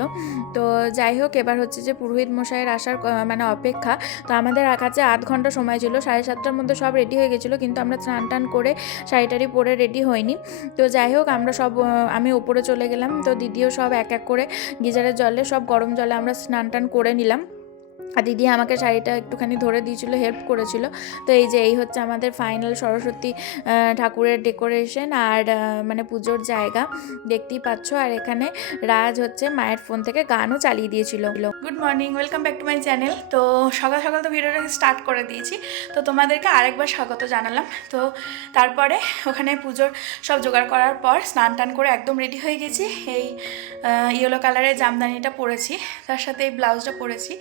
তো যাই হোক, এবার হচ্ছে যে পুরোহিত মশাইয়ের আসার মানে অপেক্ষা। তো আমাদের কাছে 8 ঘন্টা সময় ছিল, 7:30টার মধ্যে সব রেডি হয়ে গেছিলো, কিন্তু আমরা স্নান টান করে শাড়ি পরে রেডি হইনি। তো যাই হোক, আমরা সব আমি ওপরে চলে গেলাম। তো দিদিও সব এক এক করে গিজারের জলে সব গরম জলে আমরা স্নান টান করে নিলাম। আর দিদি আমাকে শাড়িটা একটুখানি ধরে দিয়েছিল, হেল্প করেছিল। তো এই হচ্ছে আমাদের ফাইনাল সরস্বতী ঠাকুরের ডেকোরেশন আর মানে পুজোর জায়গা, দেখতেই পাচ্ছ। আর এখানে রাজ হচ্ছে মায়ের ফোন থেকে গানও চালিয়ে দিয়েছিল। Good morning, welcome back to my channel. তো সকাল সকাল তো ভিডিওটা স্টার্ট করে দিয়েছি, তো তোমাদেরকে আরেকবার স্বাগত জানালাম। তো তারপরে ওখানে পুজোর সব জোগাড় করার পর স্নান টান করে একদম রেডি হয়ে গেছি। এই ইয়েলো কালারের জামদানিটা পরেছি, তার সাথে এই ব্লাউজটা পরেছি।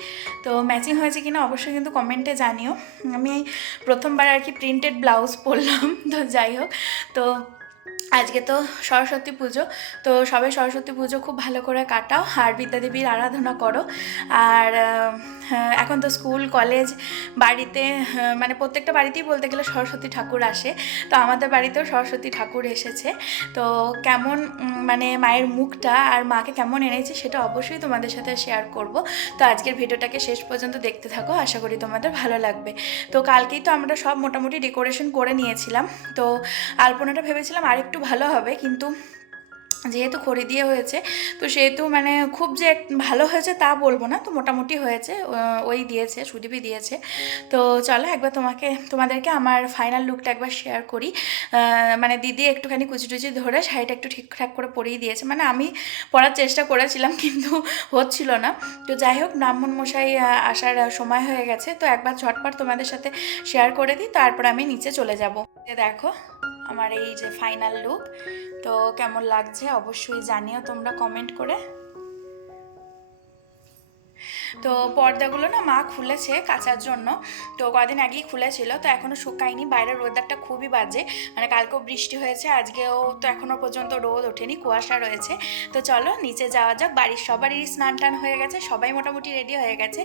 তো ম্যাচিং হয়েছে কিনা অবশ্যই কিন্তু কমেন্টে জানিও। আমি প্রথমবার আর কি প্রিন্টেড ব্লাউজ পরলাম। তো যাই হোক, তো আজকে তো সরস্বতী পুজো, তো সবাই সরস্বতী পুজো খুব ভালো করে কাটাও আর বিদ্যাদেবীর আরাধনা করো। আর এখন তো স্কুল কলেজ বাড়িতে মানে প্রত্যেকটা বাড়িতেই বলতে গেলে সরস্বতী ঠাকুর আসে, তো আমাদের বাড়িতেও সরস্বতী ঠাকুর এসেছে। তো কেমন মানে মায়ের মুখটা আর মাকে কেমন এনেছে সেটা অবশ্যই তোমাদের সাথে শেয়ার করব। তো আজকের ভিডিওটাকে শেষ পর্যন্ত দেখতে থাকো, আশা করি তোমাদের ভালো লাগবে। তো কালকেই তো আমরা সব মোটামুটি ডেকোরেশন করে নিয়েছিলাম। তো আলপনাটা ভেবেছিলাম আরেকটু ভালো হবে, কিন্তু যেহেতু খড়ি দিয়ে হয়েছে তো সেহেতু মানে খুব যে ভালো হয়েছে তা বলবো না, তো মোটামুটি হয়েছে। ওই দিয়েছে, সুদীপই দিয়েছে। তো চলো একবার তোমাদেরকে আমার ফাইনাল লুকটা একবার শেয়ার করি। মানে দিদি একটুখানি কুচি টুচি ধরে শাড়িটা একটু ঠিকঠাক করে পরিয়ে দিয়েছে, মানে আমি পরার চেষ্টা করেছিলাম কিন্তু হচ্ছিল না। তো যাই হোক, ব্রাহ্মণ মশাই আসার সময় হয়ে গেছে, তো একবার ঝটপট তোমাদের সাথে শেয়ার করে দিই, তারপর আমি নিচে চলে যাব। দেখো আমার এই যে ফাইনাল লুক, তো কেমন লাগছে অবশ্যই জানিও তোমরা কমেন্ট করে। তো পর্দাগুলো না মা খুলেছে কাচার জন্য, তো কদিন আগেই খুলেছিল, তো এখনও শুকায়নি। বাইরের ওয়েদারটা খুবই বাজে, মানে কালকেও বৃষ্টি হয়েছে, আজকেও তো এখনও পর্যন্ত রোদ ওঠেনি, কুয়াশা রয়েছে। তো চলো নিচে যাওয়া যাক। বাড়ির সবারই স্নান টান হয়ে গেছে, সবাই মোটামুটি রেডি হয়ে গেছে।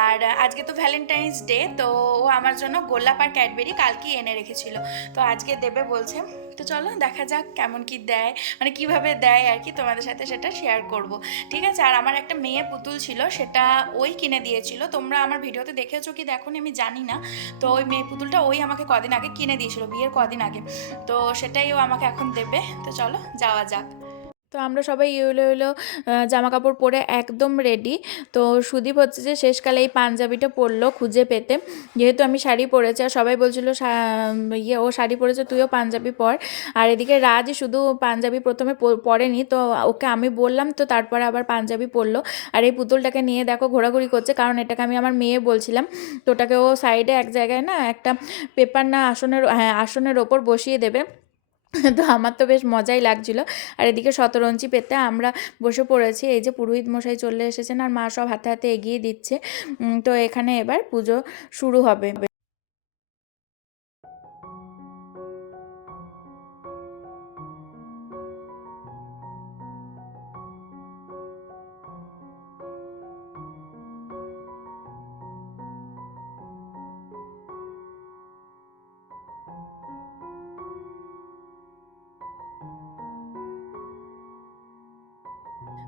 আর আজকে তো ভ্যালেন্টাইন্স ডে, তো ও আমার জন্য গোলাপ আর ক্যাডবেরি কালকেই এনে রেখেছিল, তো আজকে দেবে বলছে। তো চলো দেখা যাক কেমন কি দেয়, মানে কিভাবে দেয় আর কি, তোমাদের সাথে সেটা শেয়ার করব, ঠিক আছে। আর আমার একটা মেয়ে পুতুল ছিল, সেটা ওই কিনে দিয়েছিল, তোমরা আমার ভিডিওতে দেখেছো কি দেখোনি আমি জানি না। তো ওই মেয়ে পুতুলটা ওই আমাকে কদিন আগে কিনে দিয়েছিল, বিয়ের কদিন আগে, তো সেটাই ও আমাকে এখন দেবে। তো চলো যাওয়া যাক। তো আমরা সবাই ইয়েলো ইয়েলো জামা কাপড় পরে একদম রেডি। তো সুদীপ হচ্ছে যে শেষকালে এই পাঞ্জাবিটা পরলো খুঁজে পেতে, যেহেতু আমি শাড়ি পরেছি, আর সবাই বলছিল ও শাড়ি পরেছে তুইও পাঞ্জাবি পর। আর এদিকে রাজ শুধু পাঞ্জাবি প্রথমে পরেনি, তো ওকে আমি বললাম, তো তারপরে আবার পাঞ্জাবি পরলো। আর এই পুতুলটাকে নিয়ে দেখো ঘোরাঘুরি করছে, কারণ এটাকে আমি আমার মেয়ে বলছিলাম। তো ওটাকে ও সাইডে এক জায়গায় না একটা পেপার না আসনের ওপর বসিয়ে দেবে। তো আমার তো বেশ মজাই লাগছিল। আর এদিকে শতরঞ্চি পেতে আমরা বসে পড়েছি, এই যে পুরোহিত মশাই চলে এসেছেন আর মা সব হাতে হাতে এগিয়ে দিচ্ছে। তো এখানে এবার পুজো শুরু হবে।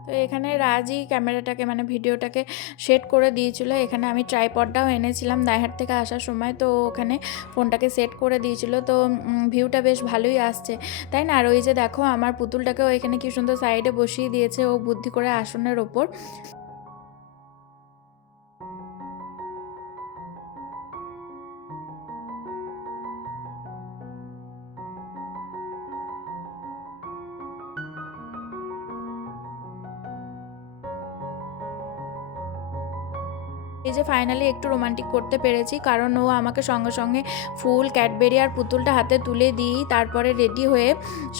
তো এখানে রাজই ক্যামেরাটাকে মানে ভিডিওটাকে সেট করে দিয়েছিল। এখানে আমি ট্রাইপডটাও এনেছিলাম দাইহাট থেকে আসার সময়, তো ওখানে ফোনটাকে সেট করে দিয়েছিল। তো ভিউটা বেশ ভালোই আসছে, তাই না? আর ওই যে দেখো আমার পুতুলটাকেও এখানে কি সুন্দর সাইডে বসিয়ে দিয়েছে ও বুদ্ধি করে আসনের ওপর। এই যে ফাইনালি একটু রোমান্টিক করতে পেরেছি, কারণ ও আমাকে সঙ্গে সঙ্গে ফুল ক্যাডবেরি আর পুতুলটা হাতে তুলে দিই, তারপরে রেডি হয়ে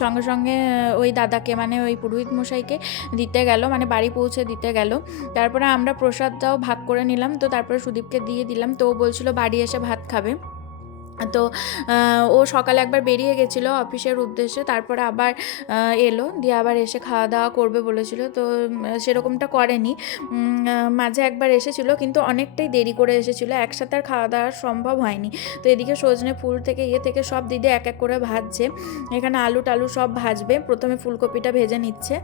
সঙ্গে সঙ্গে ওই দাদাকে মানে ওই পুরোহিত মশাইকে দিতে গেল, মানে বাড়ি পৌঁছে দিতে গেল। তারপরে আমরা প্রসাদটাও ভাগ করে নিলাম, তো তারপরে সুদীপকে দিয়ে দিলাম, তো ও বলছিল বাড়ি এসে ভাত খাবে। তো ও সকালে একবার বেরিয়ে গেছিলো অফিসের উদ্দেশ্যে, তারপরে আবার এলো, দিয়ে আবার এসে খাওয়া দাওয়া করবে বলেছিল, তো সেরকমটা করেনি। মাঝে একবার এসেছিলো, কিন্তু অনেকটাই দেরি করে এসেছিলো, একসাথে আর খাওয়া দাওয়া সম্ভব হয়নি। তো এদিকে সজনে ফুল থেকে থেকে সব দিদি এক এক করে ভাজছে। এখানে আলু টালু সব ভাজবে, প্রথমে ফুলকপিটা ভেজে নিচ্ছে।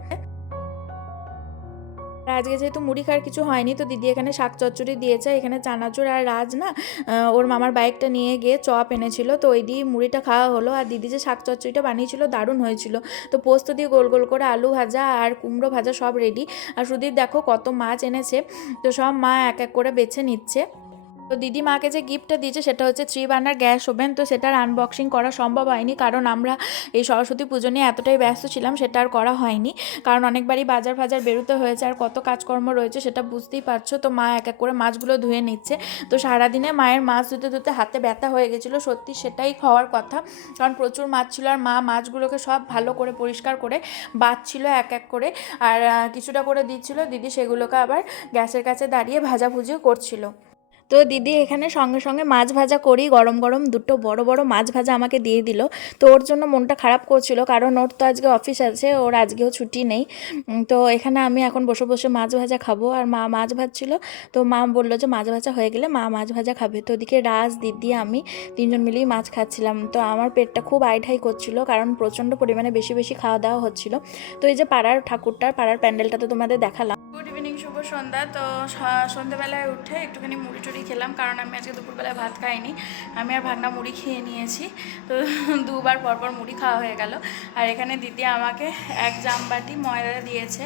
আজকে যেহেতু মুড়ি খাওয়ার কিছু হয়নি, তো দিদি এখানে শাক চচ্চড়ি দিয়েছে। এখানে চানাচুর আর রাজ না ওর মামার বাইকটা নিয়ে গিয়ে চপ এনেছিল, তো ওই দিয়ে মুড়িটা খাওয়া হলো। আর দিদি যে শাক চচ্চড়িটা বানিয়েছিল দারুণ হয়েছিল। তো পোস্ত দিয়ে গোল গোল করে আলু ভাজা আর কুমড়ো ভাজা সব রেডি। আর সুদীপ দেখো কত মাছ এনেছে, তো সব মা এক এক করে বেছে নিচ্ছে। তো দিদি মাকে যে গিফটটা দিয়েছে সেটা হচ্ছে 3 বার্নার গ্যাস ওভেন। তো সেটার আনবক্সিং করা সম্ভব হয়নি, কারণ আমরা এই সরস্বতী পুজো নিয়ে এতটাই ব্যস্ত ছিলাম, সেটা আর করা হয়নি। কারণ অনেকবারই বাজার ফাজার বেরোতে হয়েছে, আর কত কাজকর্ম রয়েছে সেটা বুঝতেই পারছো। তো মা এক এক করে মাছগুলো ধুয়ে নিচ্ছে। তো সারাদিনে মায়ের মাছ ধুতে ধুতে হাতে ব্যথা হয়ে গেছিলো, সত্যি সেটাই খাওয়ার কথা, কারণ প্রচুর মাছ ছিল। আর মা মাছগুলোকে সব ভালো করে পরিষ্কার করে বাছছিল এক এক করে, আর কিছুটা করে দিচ্ছিল, দিদি সেগুলোকে আবার গ্যাসের কাছে দাঁড়িয়ে ভাজাভুজিও করছিল। তো দিদি এখানে সঙ্গে সঙ্গে মাছ ভাজা করি, গরম গরম দুটো বড় বড় মাছ ভাজা আমাকে দিয়ে দিল। তো ওর জন্য মনটা খারাপ করছিল, কারণ ওর তো আজকে অফিস আছে, ওর আজকেও ছুটি নেই। তো এখানে আমি এখন বসে বসে মাছ ভাজা খাবো, আর মা মাছ ভাজছিল। তো মা বললো যে মাছ ভাজা হয়ে গেলে মা মাছ ভাজা খাবে। তো ওদিকে রাজ, দিদি, আমি তিনজন মিলেই মাছ খাচ্ছিলাম। তো আমার পেটটা খুব আইঢাই করছিল, কারণ প্রচণ্ড পরিমাণে বেশি বেশি খাওয়া দাওয়া হচ্ছিল। তো এই যে পাড়ার ঠাকুরটার, পাড়ার প্যান্ডেলটা তো তোমাদের দেখালাম। গুড ইভিনিং, শুভ সন্ধ্যা। তো সন্ধ্যাবেলায় উঠে একটুখানি মুড়ি টুড়ি খেলাম, কারণ আমি আজকে দুপুরবেলায় ভাত খাইনি। আমি আর ভাগনা মুড়ি খেয়ে নিয়েছি। তো দুবার পরপর মুড়ি খাওয়া হয়ে গেল। আর এখানে দিদি আমাকে এক জামবাটি ময়দা দিয়েছে।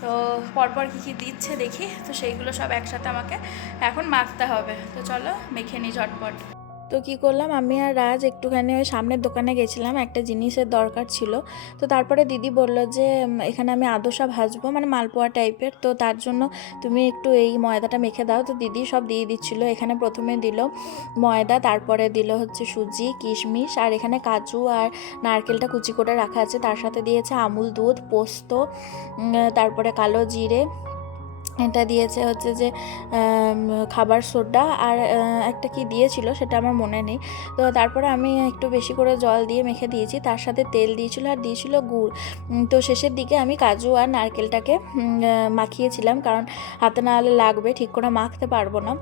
তো পরপর কী কী দিচ্ছে দেখি, তো সেইগুলো সব একসাথে আমাকে এখন মাখতে হবে। তো চলো মেখে নিই ঝটপট। তো কী করলাম, আমি আর রাজ একটুখানি ওই সামনের দোকানে গেছিলাম, একটা জিনিসের দরকার ছিল। তো তারপরে দিদি বলল যে এখানে আমি আদোসা ভাজবো, মানে মালপোয়া টাইপের, তো তার জন্য তুমি একটু এই ময়দাটা মেখে দাও। তো দিদি সব দিয়ে দিচ্ছিলো। এখানে প্রথমে দিল ময়দা, তারপরে দিল হচ্ছে সুজি, কিশমিশ, আর এখানে কাজু আর নারকেলটা কুচি করে রাখা আছে, তার সাথে দিয়েছে আমুল দুধ, পোস্ত, তারপরে কালো জিরে, এটা দিয়েছে হচ্ছে যে খাবার সোডা, আর একটা কি দিয়েছিল সেটা আমার মনে নেই। তো তারপরে আমি একটু বেশি করে জল দিয়ে মেখে দিয়েছি, তার সাথে তেল দিয়েছিল আর দিয়েছিল গুড়। তো শেষের দিকে আমি কাজু আর নারকেলটাকে মাখিয়েছিলাম, কারণ হাতে না হলে লাগবে, ঠিক করে মাখতে পারবো না।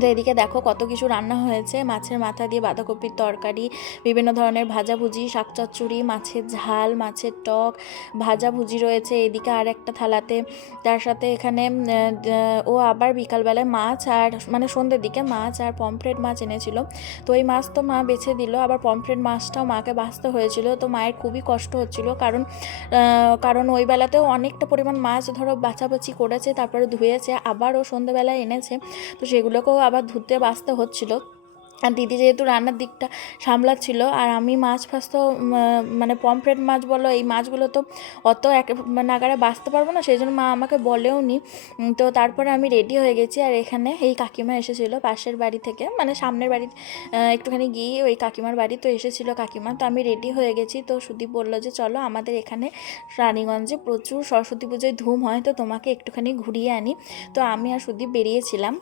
তো এদিকে দেখো কত কিছু রান্না হয়েছে, মাছের মাথা দিয়ে বাঁধাকপির তরকারি, বিভিন্ন ধরনের ভাজাভুজি, শাক চচ্চড়ি, মাছের ঝাল, মাছের টক, ভাজাভুজি রয়েছে এদিকে আর একটা থালাতে। তার সাথে এখানে ও আবার বিকালবেলায় মাছ, আর মানে সন্ধ্যের দিকে মাছ আর পমফ্রেট মাছ এনেছিল। তো ওই মাছ তো মা বেছে দিল, আবার পমফ্রেট মাছটাও মাকে বাছতে হয়েছিল। তো মায়ের খুবই কষ্ট হচ্ছিল, কারণ ওই বেলাতেও অনেকটা পরিমাণ মাছ ধরো বাছাবাছি করেছে, তারপরে ধুয়েছে, আবার ও সন্ধ্যেবেলায় এনেছে। তো সেগুলোকেও আবার ধুতে বাছতে হচ্ছিল। আর দিদি যেহেতু রান্নার দিকটা সামলাচ্ছিল, আর আমি মাছ ফাছ তো মানে পমফ্রেট মাছ বলো, এই মাছগুলো তো অত এক নাগারে বাছতে পারবো না, সেই জন্য মা আমাকে বলেও নি। তো তারপরে আমি রেডি হয়ে গেছি, আর এখানে এই কাকিমা এসেছিলো পাশের বাড়ি থেকে, মানে সামনের বাড়ি একটুখানি গিয়ে ওই কাকিমার বাড়ি, তো এসেছিলো কাকিমা। তো আমি রেডি হয়ে গেছি। তো সুদীপ বললো যে চলো আমাদের এখানে রানীগঞ্জে প্রচুর সরস্বতী পুজোয় ধুম হয়, তো তোমাকে একটুখানি ঘুরিয়ে আনি। তো আমি আর সুদীপ বেরিয়েছিলাম।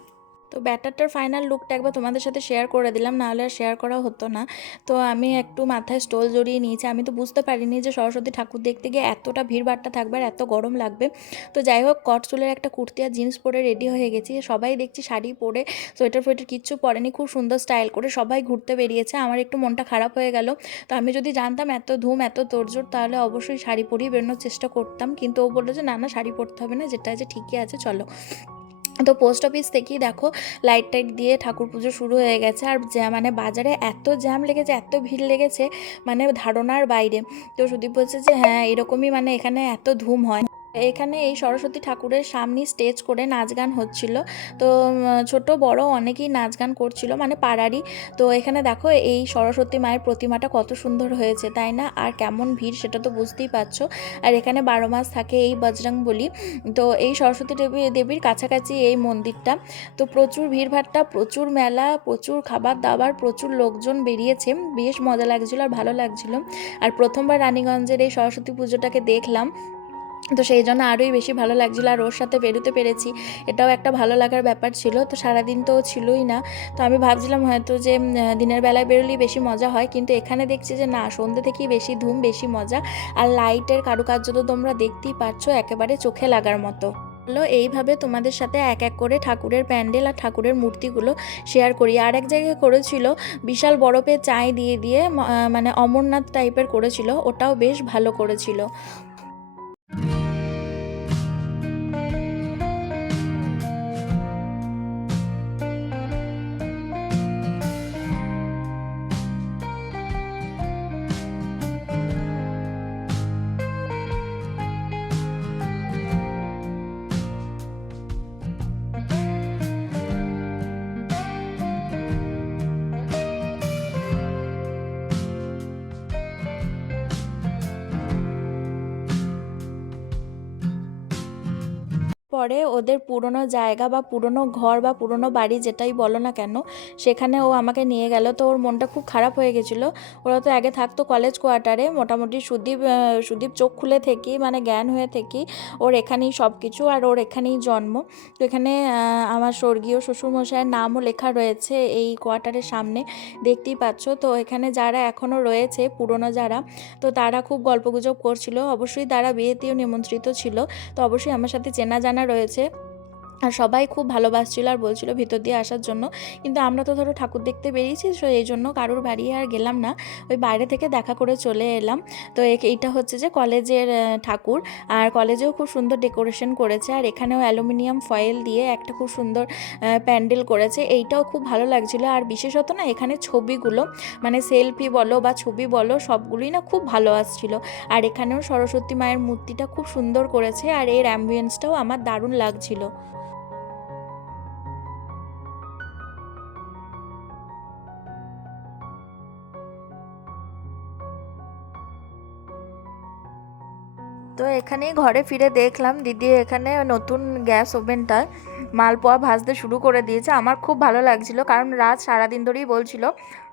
তো ব্যাটারটার ফাইনাল লুকটা একবার তোমাদের সাথে শেয়ার করে দিলাম, নাহলে আর শেয়ার করা হতো না। তো আমি একটু মাথায় স্টোল জড়িয়ে নিয়েছি, আমি তো বুঝতে পারিনি যে সরস্বতী ঠাকুর দেখতে গিয়ে এতটা ভিড়ভাট্টা থাকবে আর এত গরম লাগবে। তো যাই হোক, কট চুলের একটা কুর্তি আর জিন্স পরে রেডি হয়ে গেছি। সবাই দেখছি শাড়ি পরে, সোয়েটার ফোয়েটার কিচ্ছু পরেনি, খুব সুন্দর স্টাইল করে সবাই ঘুরতে বেরিয়েছে। আমার একটু মনটা খারাপ হয়ে গেল। তো আমি যদি জানতাম এত ধুম এত তোড়জোড়, তাহলে অবশ্যই শাড়ি পরেই বেরোনোর চেষ্টা করতাম, কিন্তু ও বললো যে না না শাড়ি পরতে হবে না, যেটা আছে ঠিকই আছে, চলো। তো পোস্ট অফিস থেকেই দেখো লাইট টাইট দিয়ে ঠাকুর পুজো শুরু হয়ে গেছে। আর মানে বাজারে এত জ্যাম লেগেছে, এত ভিড় লেগেছে, মানে ধারণার বাইরে। তো সুদীপ বলছে যে হ্যাঁ এরকমই, মানে এখানে এত ধুম হয়। এখানে এই সরস্বতী ঠাকুরের সামনে স্টেজ করে নাচ গান হচ্ছিল। তো ছোট বড় অনেকেই নাচ গান করছিল, মানে পাড়ারই। তো এখানে দেখো এই সরস্বতী মায়ের প্রতিমাটা কত সুন্দর হয়েছে, তাই না? আর কেমন ভিড় সেটা তো বুঝতেই পারছো। আর এখানে 12 মাস থাকে এই বজরংবলী। তো এই সরস্বতী দেবীর কাছাকাছি এই মন্দিরটা। তো প্রচুর ভিড়ভাট্টা, প্রচুর মেলা, প্রচুর খাবার দাবার, প্রচুর লোকজন বেরিয়েছে, বেশ মজা লাগছিল আর ভালো লাগছিল। আর প্রথমবার রানীগঞ্জের এই সরস্বতী পুজোটাকে দেখলাম, তো সেই জন্য আরোই বেশি ভালো লাগছিলো। আর ওর সাথে বেরোতে পেরেছি, এটাও একটা ভালো লাগার ব্যাপার ছিল। তো সারাদিন তো ছিলই না, তো আমি ভাবছিলাম হয়তো যে দিনের বেলায় বেরোলেই বেশি মজা হয়, কিন্তু এখানে দেখছি যে না, সন্ধ্যে থেকেই বেশি ধুম, বেশি মজা। আর লাইটের কারুকার্য তো তোমরা দেখতেই পাচ্ছ, একেবারে চোখে লাগার মতো। এইভাবে তোমাদের সাথে এক এক করে ঠাকুরের প্যান্ডেল আর ঠাকুরের মূর্তিগুলো শেয়ার করি। আর এক জায়গায় করেছিল বিশাল বরফের চাই দিয়ে দিয়ে, মানে অমরনাথ টাইপের করেছিল, ওটাও বেশ ভালো করেছিল। পরে ওদের পুরনো জায়গা বা পুরনো ঘর বা পুরনো বাড়ি যেটাই বলো না কেন সেখানে ও আমাকে নিয়ে গেল। তো ওর মনটা খুব খারাপ হয়ে গেছিলো। ওরা তো আগে থাকতো কলেজ কোয়ার্টারে, মোটামুটি সুদীপ চোখ খুলে থেকেই মানে জ্ঞান হয়ে থেকেই ওর এখানেই সব কিছু, আর ওর এখানেই জন্ম। তো এখানে আমার স্বর্গীয় শ্বশুরমশাইয়ের নামও লেখা রয়েছে এই কোয়ার্টারের সামনে, দেখতেই পাচ্ছ। তো এখানে যারা এখনও রয়েছে পুরনো যারা, তো তারা খুব গল্পগুজব করছিল। অবশ্যই তারা বিয়েতেও নিমন্ত্রিত ছিল, তো অবশ্যই আমার সাথে চেনা জানা রয়েছে। আর সবাই খুব ভালোবাসছিল আর বলছিল ভিতর দিয়ে আসার জন্য, কিন্তু আমরা তো ধরো ঠাকুর দেখতে বেরিয়েছি, সো এই জন্য কারোর বাড়ি আর গেলাম না, ওই বাইরে থেকে দেখা করে চলে এলাম। তো এইটা হচ্ছে যে কলেজের ঠাকুর, আর কলেজেও খুব সুন্দর ডেকোরেশন করেছে, আর এখানেও অ্যালুমিনিয়াম ফয়েল দিয়ে একটা খুব সুন্দর প্যান্ডেল করেছে, এইটাও খুব ভালো লাগছিল। আর বিশেষত না এখানে ছবিগুলো মানে সেলফি বলো বা ছবি বলো সবগুলোই না খুব ভালো আসছিল। আর এখানেও সরস্বতী মায়ের মূর্তিটা খুব সুন্দর করেছে, আর এর অ্যাম্বিয়েন্সটাও আমার দারুণ লাগছিল। তো এখানেই ঘরে ফিরে দেখলাম দিদি এখানে নতুন গ্যাস ওভেনটা মালপোয়া ভাজতে শুরু করে দিয়েছে। আমার খুব ভালো লাগছিল, কারণ রাত সারাদিন ধরেই বলছিল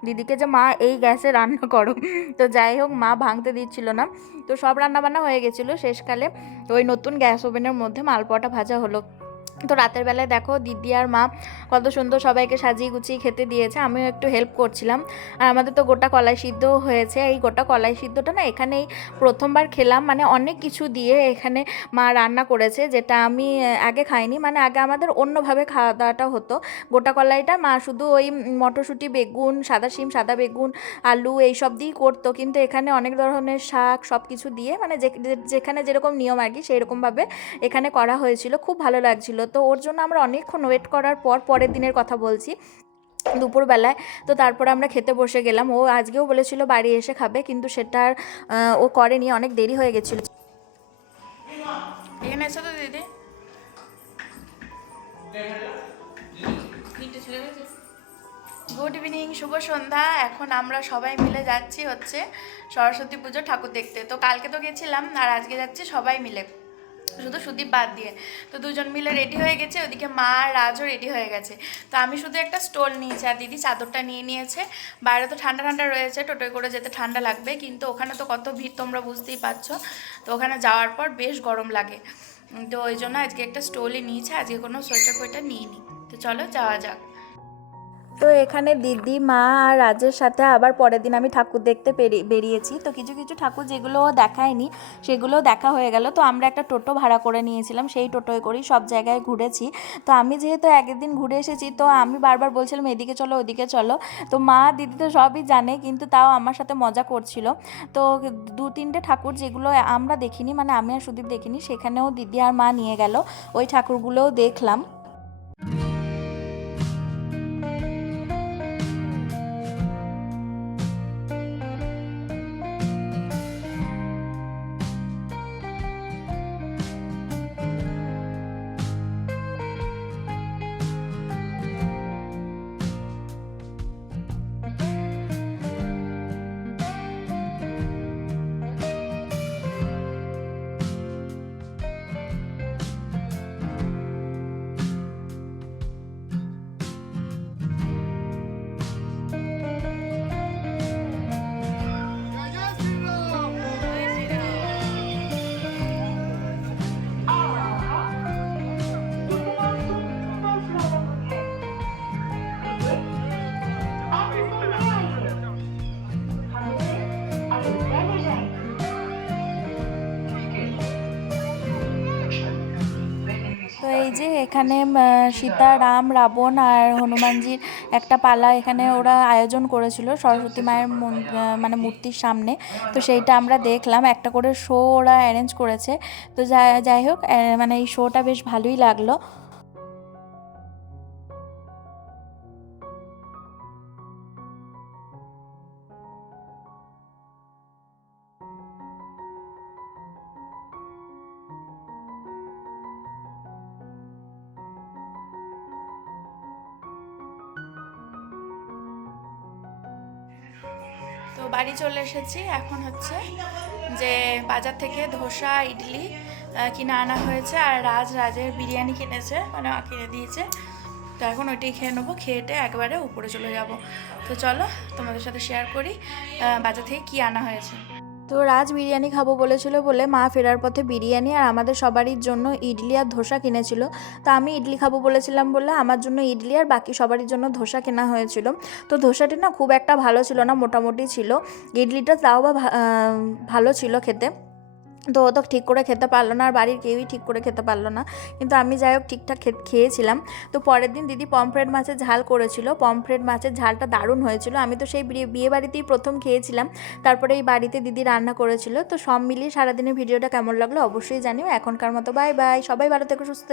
দিদিকে যে মা এই গ্যাসে রান্না করো। তো যাই হোক মা ভাঙতে দিচ্ছিল না, তো সব রান্নাবান্না হয়ে গেছিলো। শেষকালে ওই নতুন গ্যাস ওভেনের মধ্যে মালপোয়াটা ভাজা হলো। তো রাতের বেলায় দেখো দিদি আর মা কত সুন্দর সবাইকে সাজিয়ে গুছিয়ে খেতে দিয়েছে, আমিও একটু হেল্প করছিলাম। আর আমাদের তো গোটা কলাই সিদ্ধও হয়েছে। এই গোটা কলাই সিদ্ধটা না এখানেই প্রথমবার খেলাম, মানে অনেক কিছু দিয়ে এখানে মা রান্না করেছে, যেটা আমি আগে খাইনি। মানে আগে আমাদের অন্যভাবে খাওয়া দাওয়াটা হতো। গোটা কলাইটা মা শুধু ওই মটরশুঁটি, বেগুন, সাদা শিম, সাদা বেগুন, আলু এইসব দিয়েই করতো, কিন্তু এখানে অনেক ধরনের শাক সব কিছু দিয়ে মানে যেখানে যেরকম নিয়ম আর কি সেই রকমভাবে এখানে করা হয়েছিল, খুব ভালো লাগছিল। তো ওর জন্য আমরা অনেকক্ষণ ওয়েট করার পর পরের দিনের কথা বলছি, দুপুরবেলায় তো তারপরে আমরা খেতে বসে গেলাম। ও আজকেও বলেছিল বাড়ি এসে খাবে, কিন্তু সেটা আর ও করেনি, অনেক দেরি হয়ে গেছিলো। এখানে এসো তো দিদি। গুড ইভিনিং, শুভ সন্ধ্যা। এখন আমরা সবাই মিলে যাচ্ছি হচ্ছে সরস্বতী পুজো ঠাকুর দেখতে। তো কালকে তো গেছিলাম, আর আজকে যাচ্ছি সবাই মিলে, শুধু সুদীপ বাদ দিয়ে। তো দুজন মিলে রেডি হয়ে গেছে, ওদিকে মা আর রাজও রেডি হয়ে গেছে। তো আমি শুধু একটা স্টোল নিয়েছি, আর দিদি চাদরটা নিয়ে নিয়েছে। বাইরে তো ঠান্ডা ঠান্ডা রয়েছে, টোটোয় করে যেতে ঠান্ডা লাগবে, কিন্তু ওখানে তো কত ভিড় তোমরা বুঝতেই পারছো। তো ওখানে যাওয়ার পর বেশ গরম লাগে, তো ওই জন্য আজকে একটা স্টোলই নিয়েছে, আজকে কোনো সোয়েটার ফোয়েটার নিইনি। তো চলো যাওয়া যাক। তো এখানে দিদি, মা আর রাজের সাথে আবার পরের দিন আমি ঠাকুর দেখতে বেরিয়েছি। তো কিছু কিছু ঠাকুর যেগুলো দেখায়নি সেগুলোও দেখা হয়ে গেল। তো আমরা একটা টোটো ভাড়া করে নিয়েছিলাম, সেই টোটোয় করেই সব জায়গায় ঘুরেছি। তো আমি যেহেতু একদিন ঘুরে এসেছি, তো আমি বারবার বলছিলাম এদিকে চলো ওদিকে চলো। তো মা দিদি তো সবই জানে, কিন্তু তাও আমার সাথে মজা করছিল। তো 2-3টে ঠাকুর যেগুলো আমরা দেখিনি, মানে আমি আর সুদীপ দেখিনি, সেখানেও দিদি আর মা নিয়ে গেল, ওই ঠাকুরগুলোও দেখলাম। তো এই যে এখানে সীতা, রাম, রাবণ আর হনুমানজির একটা পালা এখানে ওরা আয়োজন করেছিল সরস্বতী মায়ের মানে মূর্তির সামনে। তো সেইটা আমরা দেখলাম, একটা করে শো ওরা অ্যারেঞ্জ করেছে। তো যাই হোক মানে এই শোটা বেশ ভালোই লাগলো। তো বাড়ি চলে এসেছি, এখন হচ্ছে যে বাজার থেকে ধোসা, ইডলি কিনে আনা হয়েছে, আর রাজের বিরিয়ানি কিনেছে, মানে কিনে দিয়েছে। তো এখন ওইটাই খেয়ে নেবো, খেয়েটে একবারে উপরে চলে যাব। তো চলো তোমাদের সাথে শেয়ার করি বাজার থেকে কী আনা হয়েছে। তো রাজ বিরিয়ানি খাবো বলেছিল বলে মা ফেরার পথে বিরিয়ানি আর আমাদের সবারই জন্য ইডলি আর ধোসা কিনেছিল। তো আমি ইডলি খাবো বলেছিলাম বলে আমার জন্য ইডলি আর বাকি সবারই জন্য ধোসা কেনা হয়েছিল। তো ধোসাটি না খুব একটা ভালো ছিল না, মোটামুটি ছিল। ইডলিটা তাও বা ভালো ছিল খেতে। তো ও তো ঠিক করে খেতে পারলো না, আর বাড়ির কেউই ঠিক করে খেতে পারলো না, কিন্তু আমি যাই হোক ঠিকঠাক খেয়েছিলাম। তো পরের দিন দিদি পমফ্রেট মাছের ঝাল করেছিল, পমফ্রেট মাছের ঝালটা দারুণ হয়েছিল। আমি তো সেই বিয়ে বাড়িতেই প্রথম খেয়েছিলাম, তারপরে এই বাড়িতে দিদি রান্না করেছিল। তো সব মিলিয়ে সারাদিনের ভিডিওটা কেমন লাগলো অবশ্যই জানিও। এখনকার মতো বাই বাই, সবাই ভালো থেকো, সুস্থ।